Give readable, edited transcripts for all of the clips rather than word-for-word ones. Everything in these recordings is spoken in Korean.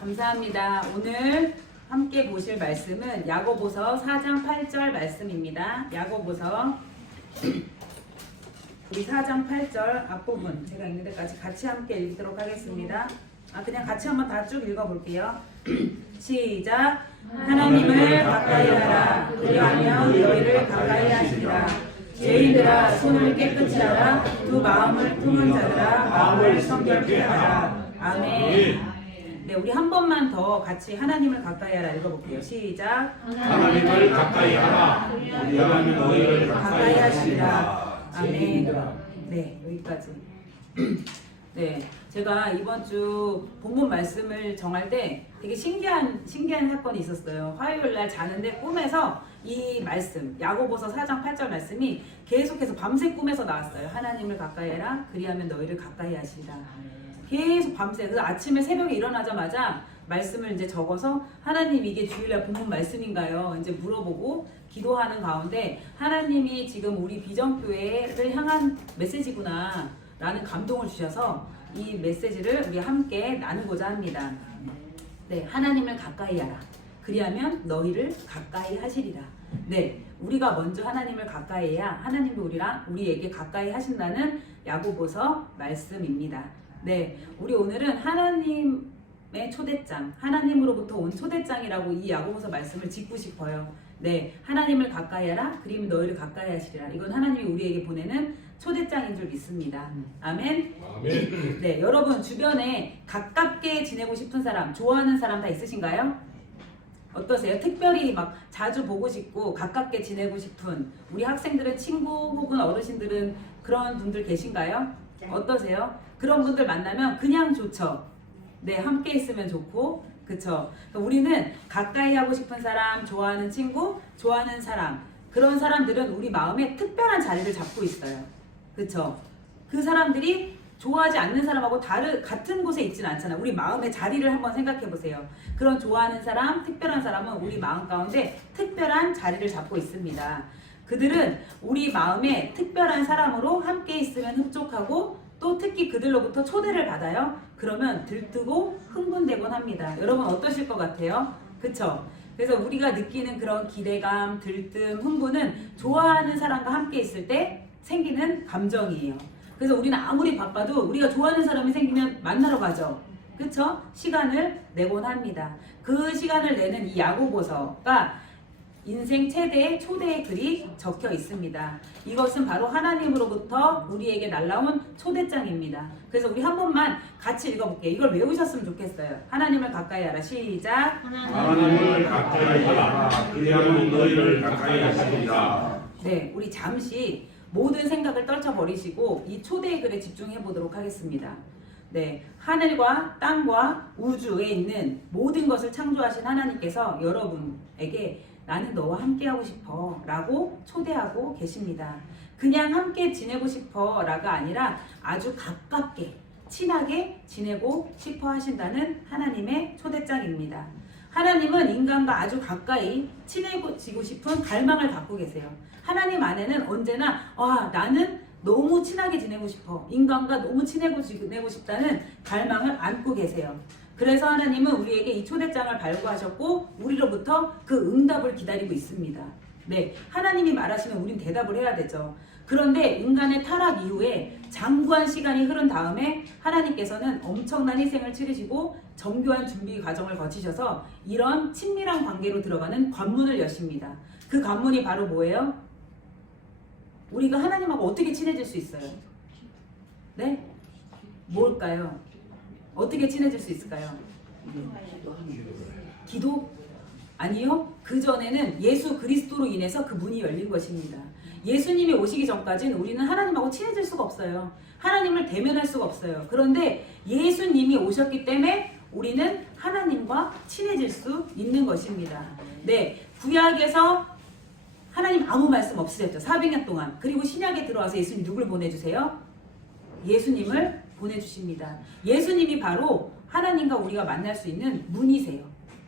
감사합니다. 오늘 함께 보실 말씀은 야고보서 4장 8절 말씀입니다. 야고보서 우리 4장 8절 앞부분 제가 읽는 데까지 같이 함께 읽도록 하겠습니다. 그냥 같이 한번 다 쭉 읽어볼게요. 시작. 하나님을 가까이 하라. 그리하면 너희를 가까이 하시리라. 죄인들아 손을 깨끗이 하라. 두 마음을 품은 자들아 마음을 성결케 하라. 아멘. 네, 우리 한 번만 더 같이 하나님을 가까이 하라 읽어볼게요. 시작. 하나님을 가까이 하라. 그리하면 너희를 가까이 하시리라. 아멘. 네, 여기까지. 네, 제가 이번 주 본문 말씀을 정할 때 되게 신기한 사건이 있었어요. 화요일 날 자는데 꿈에서 이 말씀, 야고보서 4장 8절 말씀이 계속해서 밤새 꿈에서 나왔어요. 하나님을 가까이 해라. 그리하면 너희를 가까이 하시리라. 계속 밤새. 그래서 아침에 새벽에 일어나자마자 말씀을 이제 적어서 하나님 이게 주일날 본문 말씀인가요? 이제 물어보고 기도하는 가운데 하나님이 지금 우리 비전교회를 향한 메시지구나 라는 감동을 주셔서 이 메시지를 우리 함께 나누고자 합니다. 네, 하나님을 가까이 하라. 그리하면 너희를 가까이 하시리라. 네, 우리가 먼저 하나님을 가까이 해야 하나님도 우리에게 가까이 하신다는 야고보서 말씀입니다. 네, 우리 오늘은 하나님의 초대장, 하나님으로부터 온 초대장이라고 이 야고보서 말씀을 짚고 싶어요. 네, 하나님을 가까이 하라. 그리면 너희를 가까이 하시리라. 이건 하나님이 우리에게 보내는 초대장인 줄 믿습니다. 아멘. 아멘. 네, 여러분 주변에 가깝게 지내고 싶은 사람, 좋아하는 사람 다 있으신가요? 어떠세요? 특별히 막 자주 보고 싶고 가깝게 지내고 싶은 우리 학생들은 친구 혹은 어르신들은 그런 분들 계신가요? 어떠세요? 그런 분들 만나면 그냥 좋죠. 네, 함께 있으면 좋고, 그쵸? 우리는 가까이 하고 싶은 사람, 좋아하는 친구, 좋아하는 사람, 그런 사람들은 우리 마음에 특별한 자리를 잡고 있어요. 그쵸? 그 사람들이 좋아하지 않는 사람하고 같은 곳에 있지는 않잖아요. 우리 마음의 자리를 한번 생각해 보세요. 그런 좋아하는 사람, 특별한 사람은 우리 마음 가운데 특별한 자리를 잡고 있습니다. 그들은 우리 마음에 특별한 사람으로 함께 있으면 흡족하고 또 특히 그들로부터 초대를 받아요. 그러면 들뜨고 흥분되곤 합니다. 여러분 어떠실 것 같아요? 그쵸? 그래서 우리가 느끼는 그런 기대감, 들뜸, 흥분은 좋아하는 사람과 함께 있을 때 생기는 감정이에요. 그래서 우리는 아무리 바빠도 우리가 좋아하는 사람이 생기면 만나러 가죠. 그쵸? 시간을 내곤 합니다. 그 시간을 내는 이 야고보서가 인생 최대의 초대의 글이 적혀 있습니다. 이것은 바로 하나님으로부터 우리에게 날라온 초대장입니다. 그래서 우리 한 번만 같이 읽어볼게요. 이걸 외우셨으면 좋겠어요. 하나님을 가까이 하라. 시작. 하나님을 가까이 하라. 그리하면 너희를 가까이 하시리라. 네, 우리 잠시 모든 생각을 떨쳐버리시고 이 초대의 글에 집중해 보도록 하겠습니다. 네, 하늘과 땅과 우주에 있는 모든 것을 창조하신 하나님께서 여러분에게 나는 너와 함께하고 싶어 라고 초대하고 계십니다. 그냥 함께 지내고 싶어 라가 아니라 아주 가깝게 친하게 지내고 싶어 하신다는 하나님의 초대장입니다. 하나님은 인간과 아주 가까이 친해지고 싶은 갈망을 갖고 계세요. 하나님 안에는 언제나 나는 너무 친하게 지내고 싶어, 인간과 너무 친하게 지내고 싶다는 갈망을 안고 계세요. 그래서 하나님은 우리에게 이 초대장을 발부하셨고 우리로부터 그 응답을 기다리고 있습니다. 네, 하나님이 말하시면 우린 대답을 해야 되죠. 그런데 인간의 타락 이후에 장구한 시간이 흐른 다음에 하나님께서는 엄청난 희생을 치르시고 정교한 준비 과정을 거치셔서 이런 친밀한 관계로 들어가는 관문을 여십니다. 그 관문이 바로 뭐예요? 우리가 하나님하고 어떻게 친해질 수 있어요? 네? 뭘까요? 어떻게 친해질 수 있을까요? 기도? 아니요. 그 전에는 예수 그리스도로 인해서 그 문이 열린 것입니다. 예수님이 오시기 전까지는 우리는 하나님하고 친해질 수가 없어요. 하나님을 대면할 수가 없어요. 그런데 예수님이 오셨기 때문에 우리는 하나님과 친해질 수 있는 것입니다. 네, 구약에서 하나님 아무 말씀 없으셨죠. 400년 동안. 그리고 신약에 들어와서 예수님 누굴 보내주세요? 예수님을 보내주십니다. 예수님이 바로 하나님과 우리가 만날 수 있는 문이세요.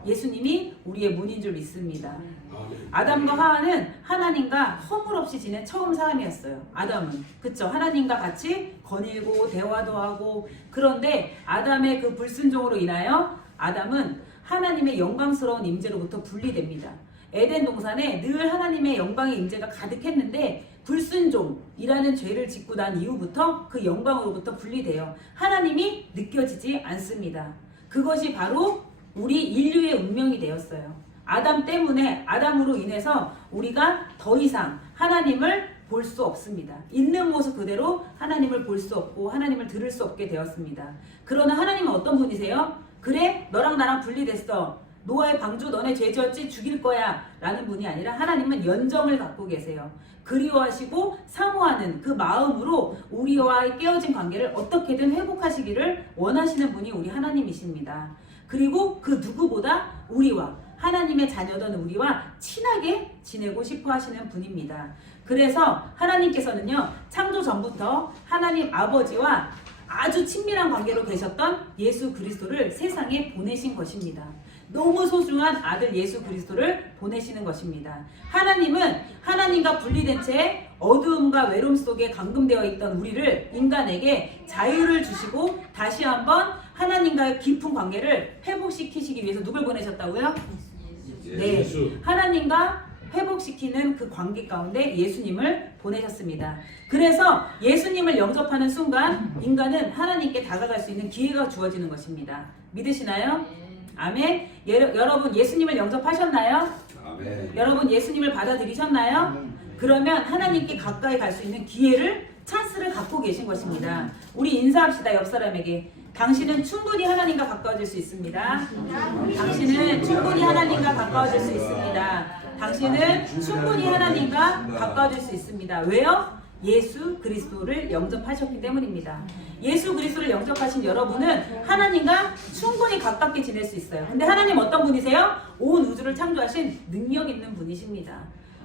예수님이 우리의 문인 줄 믿습니다. 아멘. 아담과 하와는 하나님과 허물없이 지낸 처음 사람이었어요. 아담은. 그쵸? 하나님과 같이 거닐고 대화도 하고. 그런데 아담의 그 불순종으로 인하여 아담은 하나님의 영광스러운 임재로부터 분리됩니다. 에덴 동산에 늘 하나님의 영광의 임재가 가득했는데 불순종이라는 죄를 짓고 난 이후부터 그 영광으로부터 분리돼요. 하나님이 느껴지지 않습니다. 그것이 바로 우리 인류의 운명이 되었어요. 아담 때문에, 아담으로 인해서 우리가 더 이상 하나님을 볼 수 없습니다. 있는 모습 그대로 하나님을 볼 수 없고 하나님을 들을 수 없게 되었습니다. 그러나 하나님은 어떤 분이세요? 그래, 너랑 나랑 분리됐어. 노아의 방주 너네 죄 지었지 죽일 거야 라는 분이 아니라 하나님은 연정을 갖고 계세요. 그리워하시고 사모하는 그 마음으로 우리와의 깨어진 관계를 어떻게든 회복하시기를 원하시는 분이 우리 하나님이십니다. 그리고 그 누구보다 우리와 하나님의 자녀던 우리와 친하게 지내고 싶어 하시는 분입니다. 그래서 하나님께서는요, 창조 전부터 하나님 아버지와 아주 친밀한 관계로 계셨던 예수 그리스도를 세상에 보내신 것입니다. 너무 소중한 아들 예수 그리스도를 보내시는 것입니다. 하나님은 하나님과 분리된 채 어두움과 외로움 속에 감금되어 있던 우리를, 인간에게 자유를 주시고 다시 한번 하나님과의 깊은 관계를 회복시키시기 위해서 누굴 보내셨다고요? 네, 예수. 하나님과 회복시키는 그 관계 가운데 예수님을 보내셨습니다. 그래서 예수님을 영접하는 순간 인간은 하나님께 다가갈 수 있는 기회가 주어지는 것입니다. 믿으시나요? 아멘. 여러분 예수님을 영접하셨나요? 아멘. 여러분 예수님을 받아들이셨나요? 그러면 하나님께 가까이 갈 수 있는 기회를, 찬스를 갖고 계신 것입니다. 우리 인사합시다. 옆 사람에게. 당신은 충분히 하나님과 가까워질 수 있습니다. 당신은 충분히 하나님과 가까워질 수 있습니다. 당신은 충분히 하나님과 가까워질 수 있습니다. 왜요? 예수 그리스도를 영접하셨기 때문입니다. 예수 그리스도를 영접하신 여러분은 하나님과 충분히 가깝게 지낼 수 있어요. 근데 하나님 어떤 분이세요? 온 우주를 창조하신 능력 있는 분이십니다.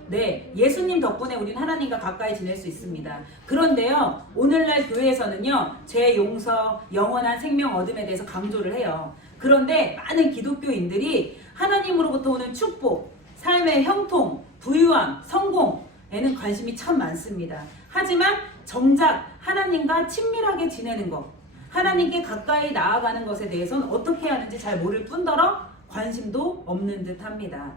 네, 예수님 덕분에 우리는 하나님과 가까이 지낼 수 있습니다. 그런데요, 오늘날 교회에서는요, 죄 용서, 영원한 생명 얻음에 대해서 강조를 해요. 그런데 많은 기독교인들이 하나님으로부터 오는 축복, 삶의 형통, 부유함, 성공에는 관심이 참 많습니다. 하지만 정작 하나님과 친밀하게 지내는 것, 하나님께 가까이 나아가는 것에 대해서는 어떻게 하는지 잘 모를 뿐더러 관심도 없는 듯 합니다.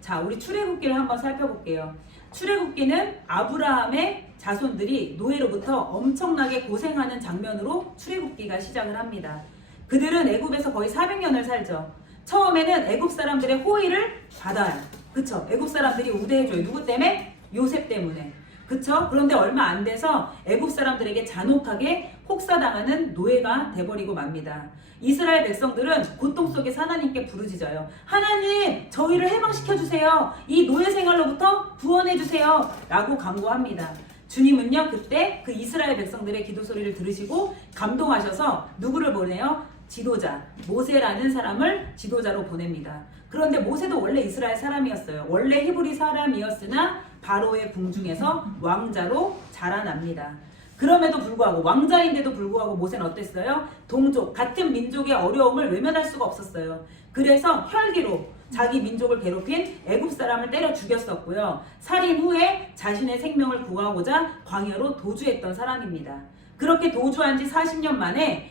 자, 우리 출애굽기를 한번 살펴볼게요. 출애굽기는 아브라함의 자손들이 노예로부터 엄청나게 고생하는 장면으로 출애굽기가 시작을 합니다. 그들은 애굽에서 거의 400년을 살죠. 처음에는 애굽 사람들의 호의를 받아요. 그쵸? 애굽 사람들이 우대해줘요. 누구 때문에? 요셉 때문에. 그쵸? 그런데 얼마 안 돼서 애굽 사람들에게 잔혹하게 혹사당하는 노예가 돼버리고 맙니다. 이스라엘 백성들은 고통 속에서 하나님께 부르짖어요. 하나님, 저희를 해방시켜주세요. 이 노예 생활로부터 구원해주세요. 라고 간구합니다. 주님은요, 그때 그 이스라엘 백성들의 기도 소리를 들으시고 감동하셔서 누구를 보내요? 지도자, 모세라는 사람을 지도자로 보냅니다. 그런데 모세도 원래 이스라엘 사람이었어요. 원래 히브리 사람이었으나 바로의 궁중에서 왕자로 자라납니다. 그럼에도 불구하고, 왕자인데도 불구하고 모세는 어땠어요? 동족, 같은 민족의 어려움을 외면할 수가 없었어요. 그래서 혈기로 자기 민족을 괴롭힌 애굽 사람을 때려 죽였었고요. 살인 후에 자신의 생명을 구하고자 광야로 도주했던 사람입니다. 그렇게 도주한 지 40년 만에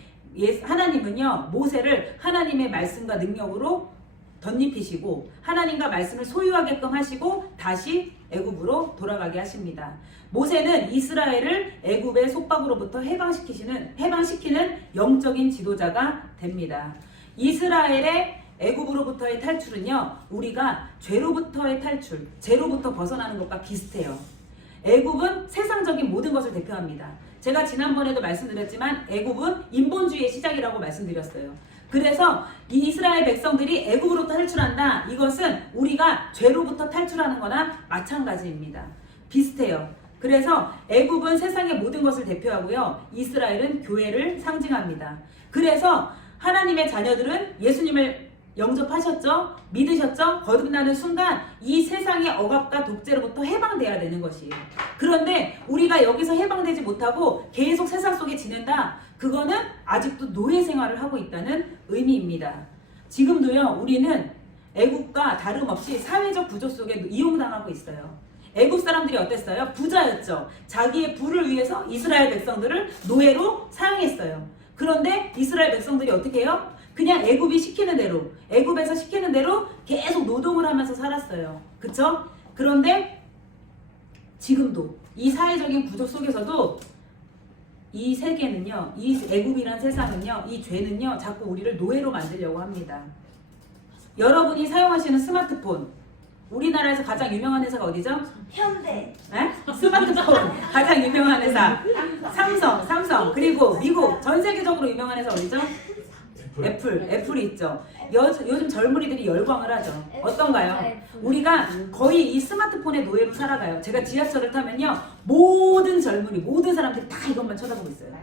하나님은요, 모세를 하나님의 말씀과 능력으로 덧입히시고 하나님과 말씀을 소유하게끔 하시고 다시 애굽으로 돌아가게 하십니다. 모세는 이스라엘을 애굽의 속박으로부터 해방시키는 영적인 지도자가 됩니다. 이스라엘의 애굽으로부터의 탈출은요, 우리가 죄로부터의 탈출, 죄로부터 벗어나는 것과 비슷해요. 애굽은 세상적인 모든 것을 대표합니다. 제가 지난번에도 말씀드렸지만 애굽은 인본주의의 시작이라고 말씀드렸어요. 그래서 이 이스라엘 백성들이 애굽으로부터 탈출한다. 이것은 우리가 죄로부터 탈출하는 거나 마찬가지입니다. 비슷해요. 그래서 애굽은 세상의 모든 것을 대표하고요. 이스라엘은 교회를 상징합니다. 그래서 하나님의 자녀들은 예수님을 영접하셨죠? 믿으셨죠? 거듭나는 순간 이 세상의 억압과 독재로부터 해방돼야 되는 것이에요. 그런데 우리가 여기서 해방되지 못하고 계속 세상 속에 지낸다. 그거는 아직도 노예 생활을 하고 있다는 의미입니다. 지금도요, 우리는 애국과 다름없이 사회적 구조 속에 이용당하고 있어요. 애국 사람들이 어땠어요? 부자였죠. 자기의 부를 위해서 이스라엘 백성들을 노예로 사용했어요. 그런데 이스라엘 백성들이 어떻게 해요? 그냥 애굽이 시키는 대로, 애굽에서 시키는 대로 계속 노동을 하면서 살았어요. 그쵸? 그런데 지금도 이 사회적인 구조 속에서도 이 세계는요, 이 애굽이란 세상은요, 이 죄는요, 자꾸 우리를 노예로 만들려고 합니다. 여러분이 사용하시는 스마트폰, 우리나라에서 가장 유명한 회사가 어디죠? 현대. 에? 스마트폰 가장 유명한 회사 삼성. 그리고 미국 전 세계적으로 유명한 회사 어디죠? 애플이 있죠. 요즘 젊은이들이 열광을 하죠. 어떤가요? 우리가 거의 이 스마트폰의 노예로 살아가요. 제가 지하철을 타면요, 모든 젊은이, 모든 사람들이 다 이것만 쳐다보고 있어요.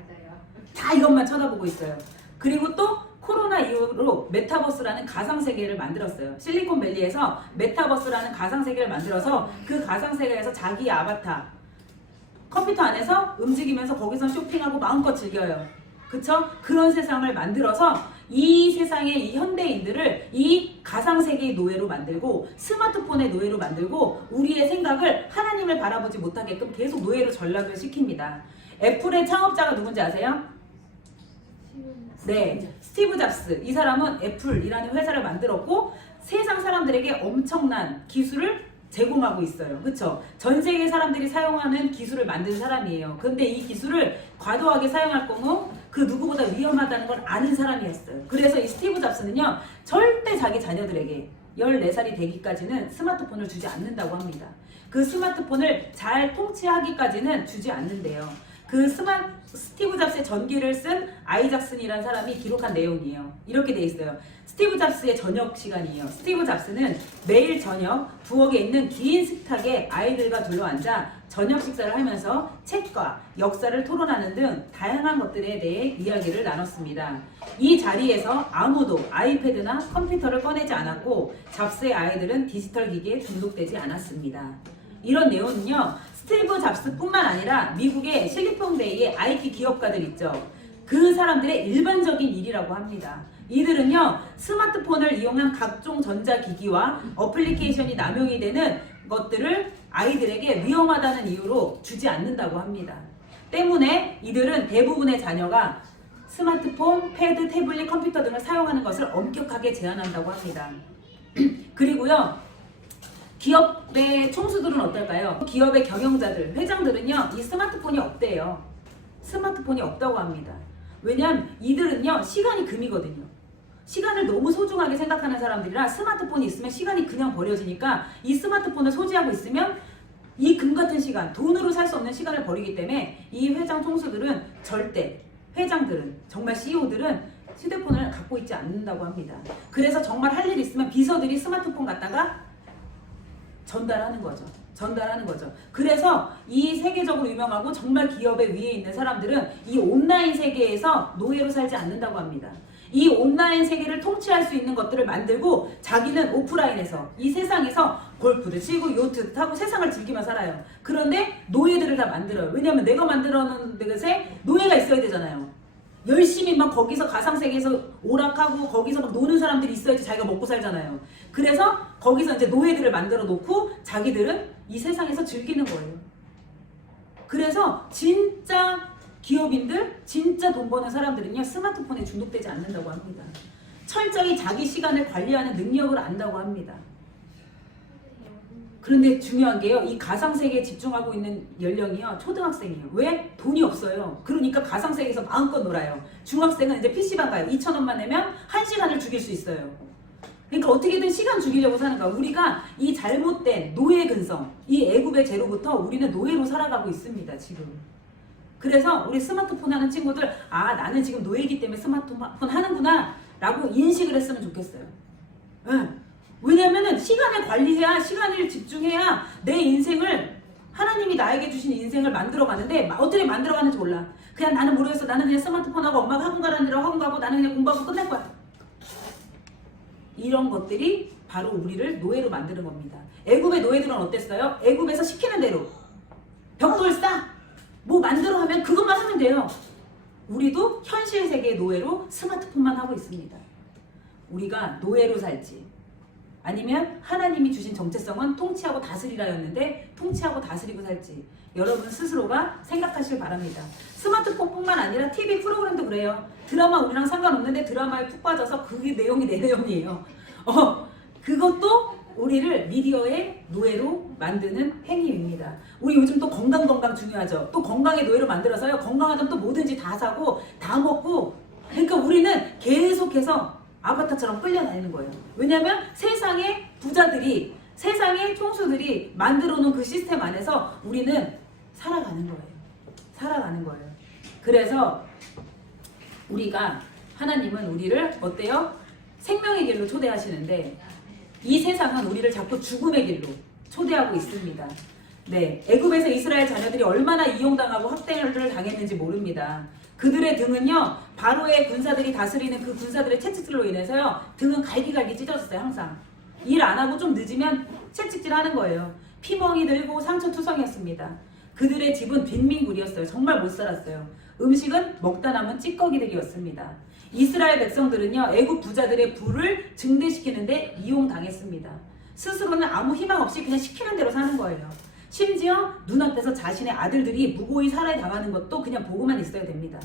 다 이것만 쳐다보고 있어요. 그리고 또 코로나 이후로 메타버스라는 가상세계를 만들었어요. 실리콘밸리에서 메타버스라는 가상세계를 만들어서 그 가상세계에서 자기 아바타, 컴퓨터 안에서 움직이면서 거기서 쇼핑하고 마음껏 즐겨요. 그쵸? 그런 세상을 만들어서 이 세상의 이 현대인들을 이 가상세계의 노예로 만들고 스마트폰의 노예로 만들고 우리의 생각을 하나님을 바라보지 못하게끔 계속 노예로 전락을 시킵니다. 애플의 창업자가 누군지 아세요? 네, 스티브 잡스. 이 사람은 애플이라는 회사를 만들었고 세상 사람들에게 엄청난 기술을 제공하고 있어요. 그쵸? 전 세계 사람들이 사용하는 기술을 만든 사람이에요. 근데 이 기술을 과도하게 사용할 경우 그 누구보다 위험하다는 걸 아는 사람이었어요. 그래서 이 스티브 잡스는요, 절대 자기 자녀들에게 14살이 되기까지는 스마트폰을 주지 않는다고 합니다. 그 스마트폰을 잘 통치하기까지는 주지 않는데요. 그 스티브 잡스의 전기를 쓴 아이작슨이라는 사람이 기록한 내용이에요. 이렇게 돼 있어요. 스티브 잡스의 저녁 시간이에요. 스티브 잡스는 매일 저녁 부엌에 있는 긴 식탁에 아이들과 둘러앉아 저녁 식사를 하면서 책과 역사를 토론하는 등 다양한 것들에 대해 이야기를 나눴습니다. 이 자리에서 아무도 아이패드나 컴퓨터를 꺼내지 않았고 잡스의 아이들은 디지털 기기에 중독되지 않았습니다. 이런 내용은요, 스티브 잡스뿐만 아니라 미국의 실리콘밸리의 IT 기업가들 있죠. 그 사람들의 일반적인 일이라고 합니다. 이들은요, 스마트폰을 이용한 각종 전자기기와 어플리케이션이 남용이 되는 것들을 아이들에게 위험하다는 이유로 주지 않는다고 합니다. 때문에 이들은 대부분의 자녀가 스마트폰, 패드, 태블릿, 컴퓨터 등을 사용하는 것을 엄격하게 제한한다고 합니다. 그리고요, 기업의 총수들은 어떨까요? 기업의 경영자들, 회장들은요, 이 스마트폰이 없대요. 스마트폰이 없다고 합니다. 왜냐하면 이들은요, 시간이 금이거든요. 시간을 너무 소중하게 생각하는 사람들이라 스마트폰이 있으면 시간이 그냥 버려지니까 이 스마트폰을 소지하고 있으면 이 금 같은 시간, 돈으로 살 수 없는 시간을 버리기 때문에 이 회장 총수들은 절대, 회장들은, 정말 CEO들은 휴대폰을 갖고 있지 않는다고 합니다. 그래서 정말 할 일 있으면 비서들이 스마트폰 갖다가 전달하는 거죠. 그래서 이 세계적으로 유명하고 정말 기업의 위에 있는 사람들은 이 온라인 세계에서 노예로 살지 않는다고 합니다. 이 온라인 세계를 통치할 수 있는 것들을 만들고 자기는 오프라인에서 이 세상에서 골프를 치고 요트 타고 세상을 즐기며 살아요. 그런데 노예들을 다 만들어요. 왜냐하면 내가 만들어 놓은 것에 노예가 있어야 되잖아요. 열심히 막 거기서 가상세계에서 오락하고 거기서 막 노는 사람들이 있어야지 자기가 먹고 살잖아요. 그래서 거기서 이제 노예들을 만들어 놓고 자기들은 이 세상에서 즐기는 거예요. 그래서 진짜 기업인들, 진짜 돈 버는 사람들은요, 스마트폰에 중독되지 않는다고 합니다. 철저히 자기 시간을 관리하는 능력을 안다고 합니다. 그런데 중요한 게요, 이 가상세계에 집중하고 있는 연령이요, 초등학생이에요. 왜? 돈이 없어요. 그러니까 가상세계에서 마음껏 놀아요. 중학생은 이제 PC방 가요. 2,000원만 내면 1시간을 죽일 수 있어요. 그러니까 어떻게든 시간 죽이려고 사는 거야. 우리가 이 잘못된 노예 근성, 이 애굽의 죄로부터 우리는 노예로 살아가고 있습니다, 지금. 그래서 우리 스마트폰 하는 친구들, 아, 나는 지금 노예이기 때문에 스마트폰 하는구나 라고 인식을 했으면 좋겠어요. 응. 왜냐면은 시간을 관리해야, 시간을 집중해야 내 인생을, 하나님이 나에게 주신 인생을 만들어가는데 어떻게 만들어가는지 몰라. 그냥 나는 모르겠어. 나는 그냥 스마트폰하고 엄마가 학원 가라는 대로 학원 가고 나는 그냥 공부하고 끝날 거야. 이런 것들이 바로 우리를 노예로 만드는 겁니다. 애굽의 노예들은 어땠어요? 애굽에서 시키는 대로 벽돌 쌓, 뭐 만들어 하면 그것만 하면 돼요. 우리도 현실 세계의 노예로 스마트폰만 하고 있습니다. 우리가 노예로 살지 아니면 하나님이 주신 정체성은 통치하고 다스리라였는데 통치하고 다스리고 살지. 여러분 스스로가 생각하시길 바랍니다. 스마트폰뿐만 아니라 TV 프로그램도 그래요. 드라마 우리랑 상관없는데 드라마에 푹 빠져서 그게 내용이 내 내용이에요. 그것도 우리를 미디어의 노예로 만드는 행위입니다. 우리 요즘 또 건강 중요하죠. 또 건강의 노예로 만들어서요. 건강하면 또 뭐든지 다 사고 다 먹고, 그러니까 우리는 계속해서 아바타처럼 끌려다니는 거예요. 왜냐하면 세상의 부자들이, 세상의 총수들이 만들어 놓은 그 시스템 안에서 우리는 살아가는 거예요. 살아가는 거예요. 그래서 우리가, 하나님은 우리를 어때요? 생명의 길로 초대하시는데 이 세상은 우리를 자꾸 죽음의 길로 초대하고 있습니다. 네, 애굽에서 이스라엘 자녀들이 얼마나 이용당하고 학대를 당했는지 모릅니다. 그들의 등은요, 바로의 군사들이 다스리는 그 군사들의 채찍질로 인해서요, 등은 갈기갈기 찢어졌어요. 항상 일 안 하고 좀 늦으면 채찍질 하는 거예요. 피멍이 들고 상처투성이었습니다. 그들의 집은 빈민굴이었어요. 정말 못 살았어요. 음식은 먹다 남은 찌꺼기들이었습니다. 이스라엘 백성들은요, 애굽 부자들의 부를 증대시키는데 이용당했습니다. 스스로는 아무 희망 없이 그냥 시키는 대로 사는 거예요. 심지어 눈앞에서 자신의 아들들이 무고히 살해당하는 것도 그냥 보고만 있어야 됩니다.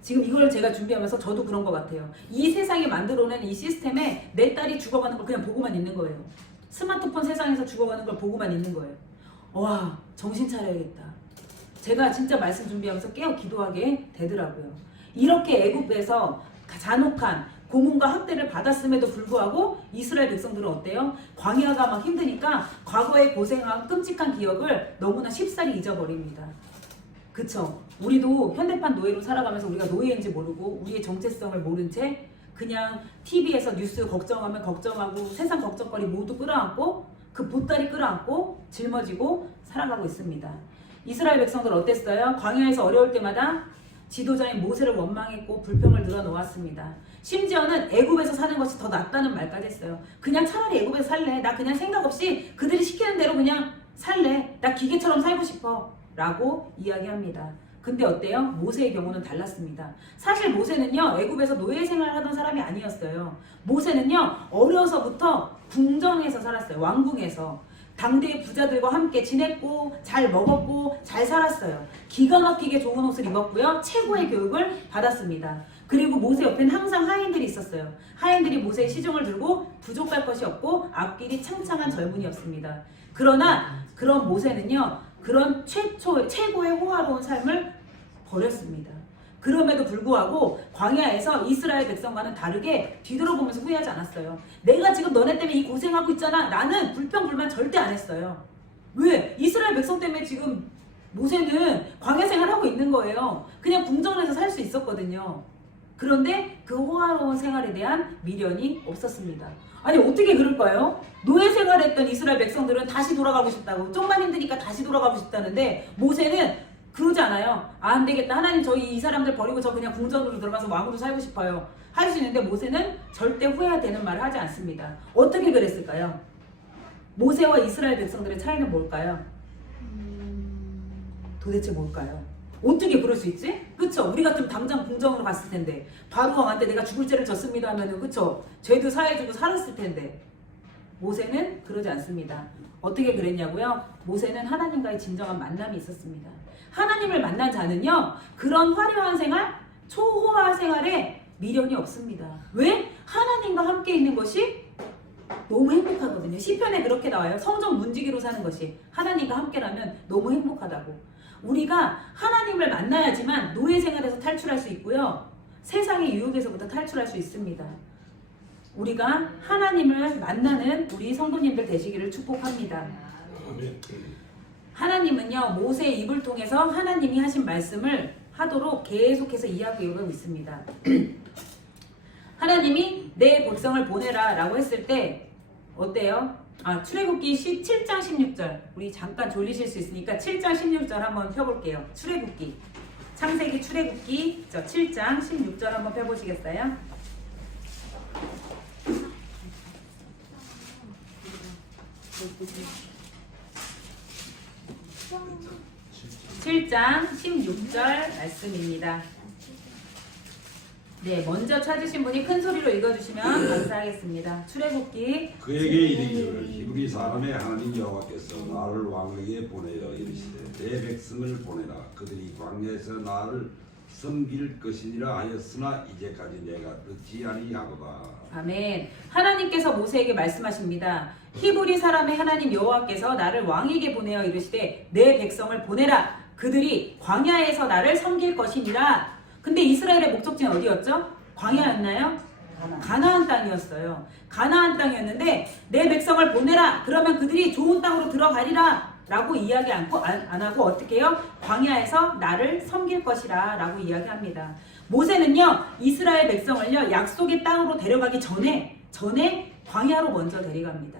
지금 이걸 제가 준비하면서 저도 그런 것 같아요. 이 세상이 만들어낸 이 시스템에 내 딸이 죽어가는 걸 그냥 보고만 있는 거예요. 스마트폰 세상에서 죽어가는 걸 보고만 있는 거예요. 와, 정신 차려야겠다. 제가 진짜 말씀 준비하면서 깨어 기도하게 되더라고요. 이렇게 애굽에서 잔혹한 고문과 학대를 받았음에도 불구하고 이스라엘 백성들은 어때요? 광야가 막 힘드니까 과거의 고생한 끔찍한 기억을 너무나 쉽사리 잊어버립니다. 그쵸? 우리도 현대판 노예로 살아가면서 우리가 노예인지 모르고 우리의 정체성을 모른 채 그냥 TV에서 뉴스 걱정하면 걱정하고 세상 걱정거리 모두 끌어안고 그 보따리 끌어안고 짊어지고 살아가고 있습니다. 이스라엘 백성들 어땠어요? 광야에서 어려울 때마다 지도자인 모세를 원망했고 불평을 늘어놓았습니다. 심지어는 애굽에서 사는 것이 더 낫다는 말까지 했어요. 그냥 차라리 애굽에서 살래. 나 그냥 생각 없이 그들이 시키는 대로 그냥 살래. 나 기계처럼 살고 싶어. 라고 이야기합니다. 근데 어때요? 모세의 경우는 달랐습니다. 사실 모세는요, 애굽에서 노예 생활을 하던 사람이 아니었어요. 모세는요, 어려서부터 궁정에서 살았어요. 왕궁에서. 당대의 부자들과 함께 지냈고 잘 먹었고 잘 살았어요. 기가 막히게 좋은 옷을 입었고요. 최고의 교육을 받았습니다. 그리고 모세 옆에는 항상 하인들이 있었어요. 하인들이 모세의 시중을 들고 부족할 것이 없고 앞길이 창창한 젊은이였습니다. 그러나 그런 모세는요, 그런 최고의 호화로운 삶을 버렸습니다. 그럼에도 불구하고 광야에서 이스라엘 백성과는 다르게 뒤돌아보면서 후회하지 않았어요. 내가 지금 너네 때문에 이 고생하고 있잖아. 나는 불평불만 절대 안 했어요. 왜? 이스라엘 백성 때문에 지금 모세는 광야 생활하고 있는 거예요. 그냥 궁정에서 살 수 있었거든요. 그런데 그 호화로운 생활에 대한 미련이 없었습니다. 아니 어떻게 그럴까요? 노예 생활했던 이스라엘 백성들은 다시 돌아가고 싶다고, 좀만 힘드니까 다시 돌아가고 싶다는데 모세는 그러지 않아요. 아, 안 되겠다. 하나님 저희 이 사람들 버리고 저 그냥 궁전으로 들어가서 왕으로 살고 싶어요. 할 수 있는데 모세는 절대 후회되는 말을 하지 않습니다. 어떻게 그랬을까요? 모세와 이스라엘 백성들의 차이는 뭘까요? 도대체 뭘까요? 어떻게 그럴 수 있지? 그쵸? 우리 같으면 당장 궁정으로 갔을 텐데 바로 왕한테 내가 죽을 죄를 졌습니다 하면은 그쵸? 죄도 사해주고 살았을 텐데 모세는 그러지 않습니다. 어떻게 그랬냐고요? 모세는 하나님과의 진정한 만남이 있었습니다. 하나님을 만난 자는요, 그런 화려한 생활, 초호화 생활에 미련이 없습니다. 왜? 하나님과 함께 있는 것이 너무 행복하거든요. 시편에 그렇게 나와요. 성전 문지기로 사는 것이 하나님과 함께라면 너무 행복하다고. 우리가 하나님을 만나야지만 노예 생활에서 탈출할 수 있고요, 세상의 유혹에서부터 탈출할 수 있습니다. 우리가 하나님을 만나는 우리 성도님들 되시기를 축복합니다. 하나님은요, 모세의 입을 통해서 하나님이 하신 말씀을 하도록 계속해서 이야기하고 있습니다. 하나님이 내 백성을 보내라 라고 했을 때 어때요? 출애굽기 7장 16절, 우리 잠깐 졸리실 수 있으니까 7장 16절 한번 펴볼게요. 출애굽기, 창세기 출애굽기 7장 16절 한번 펴보시겠어요? 7장 16절 말씀입니다. 네, 먼저 찾으신 분이 큰 소리로 읽어주시면 감사하겠습니다. 출애굽기 그에게 이르기를 히브리 사람의 하나님 여호와께서 나를 왕에게 보내어 이르시되 내 백성을 보내라. 그들이 광야에서 나를 섬길 것이니라 하였으나 이제까지 내가 듣지 아니하도다. 아멘. 하나님께서 모세에게 말씀하십니다. 히브리 사람의 하나님 여호와께서 나를 왕에게 보내어 이르시되 내 백성을 보내라. 그들이 광야에서 나를 섬길 것이니라. 근데 이스라엘의 목적지는 어디였죠? 광야였나요? 가나안 땅이었어요. 가나안 땅이었는데 내 백성을 보내라. 그러면 그들이 좋은 땅으로 들어가리라. 라고 이야기 안 하고 어떻게 해요? 광야에서 나를 섬길 것이라 라고 이야기합니다. 모세는요 이스라엘 백성을요 약속의 땅으로 데려가기 전에 광야로 먼저 데려갑니다.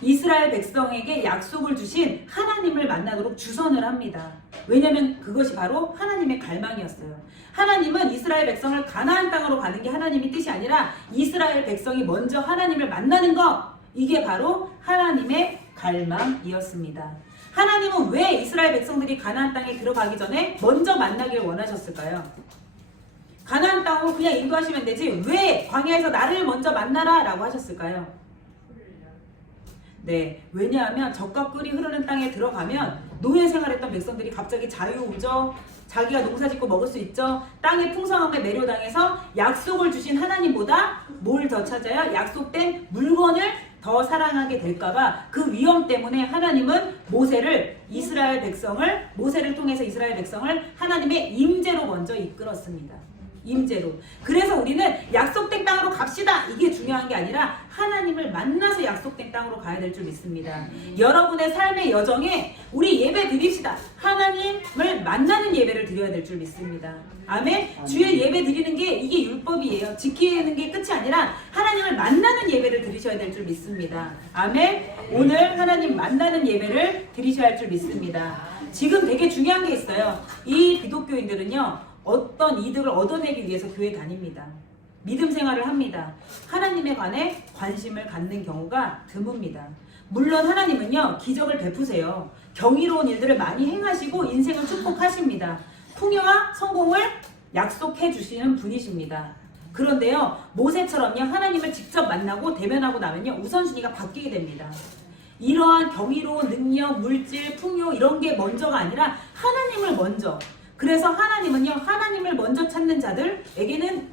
이스라엘 백성에게 약속을 주신 하나님을 만나도록 주선을 합니다. 왜냐하면 그것이 바로 하나님의 갈망이었어요. 하나님은 이스라엘 백성을 가나안 땅으로 가는 게 하나님의 뜻이 아니라 이스라엘 백성이 먼저 하나님을 만나는 것, 이게 바로 하나님의 갈망이었습니다. 하나님은 왜 이스라엘 백성들이 가나안 땅에 들어가기 전에 먼저 만나길 원하셨을까요? 가나안 땅으로 그냥 인도하시면 되지 왜 광야에서 나를 먼저 만나라 라고 하셨을까요? 네, 왜냐하면 젖과 꿀이 흐르는 땅에 들어가면 노예 생활했던 백성들이 갑자기 자유우죠. 자기가 농사짓고 먹을 수 있죠. 땅의 풍성함에 매료당해서 약속을 주신 하나님보다 뭘 더 찾아요? 약속된 물건을 더 사랑하게 될까봐 그 위험 때문에 하나님은 모세를 통해서 이스라엘 백성을 하나님의 임재로 먼저 이끌었습니다. 임재로. 그래서 우리는 약속된 땅으로 갑시다. 이게 중요한 게 아니라 하나님을 만나서 약속된 땅으로 가야 될 줄 믿습니다. 여러분의 삶의 여정에 우리 예배 드립시다. 하나님을 만나는 예배를 드려야 될 줄 믿습니다. 아멘. 주의 예배 드리는 게 이게 율법이에요. 지키는 게 끝이 아니라 하나님을 만나는 예배를 드리셔야 될 줄 믿습니다. 아멘. 오늘 하나님 만나는 예배를 드리셔야 할 줄 믿습니다. 지금 되게 중요한 게 있어요. 이 기독교인들은요. 어떤 이득을 얻어내기 위해서 교회 다닙니다. 믿음 생활을 합니다. 하나님에 관해 관심을 갖는 경우가 드뭅니다. 물론 하나님은요 기적을 베푸세요. 경이로운 일들을 많이 행하시고 인생을 축복하십니다. 풍요와 성공을 약속해 주시는 분이십니다. 그런데요 모세처럼요 하나님을 직접 만나고 대면하고 나면요 우선순위가 바뀌게 됩니다. 이러한 경이로운 능력, 물질, 풍요 이런 게 먼저가 아니라 하나님을 먼저. 그래서 하나님은요 하나님을 먼저 찾는 자들에게는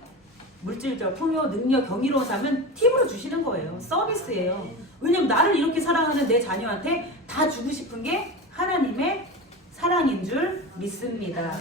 물질적, 풍요, 능력, 경이로운 삶은 팁으로 주시는 거예요. 서비스예요. 왜냐면 나를 이렇게 사랑하는 내 자녀한테 다 주고 싶은 게 하나님의 사랑인 줄 믿습니다.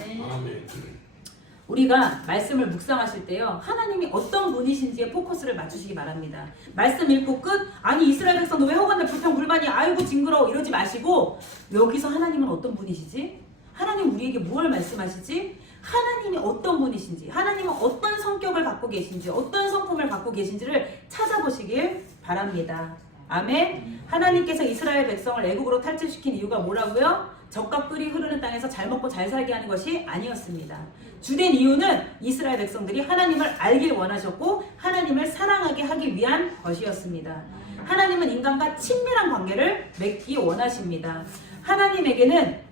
우리가 말씀을 묵상하실 때요 하나님이 어떤 분이신지에 포커스를 맞추시기 바랍니다. 말씀 읽고 끝? 아니 이스라엘 백성 너 왜 허간데 불평불만이 아이고 징그러워 이러지 마시고 여기서 하나님은 어떤 분이시지? 하나님 우리에게 무엇을 말씀하시지? 하나님이 어떤 분이신지, 하나님은 어떤 성격을 갖고 계신지, 어떤 성품을 갖고 계신지를 찾아보시길 바랍니다. 아멘. 하나님께서 이스라엘 백성을 애국으로 탈출시킨 이유가 뭐라고요? 젖과 꿀이 흐르는 땅에서 잘 먹고 잘 살게 하는 것이 아니었습니다. 주된 이유는 이스라엘 백성들이 하나님을 알길 원하셨고 하나님을 사랑하게 하기 위한 것이었습니다. 하나님은 인간과 친밀한 관계를 맺기 원하십니다. 하나님에게는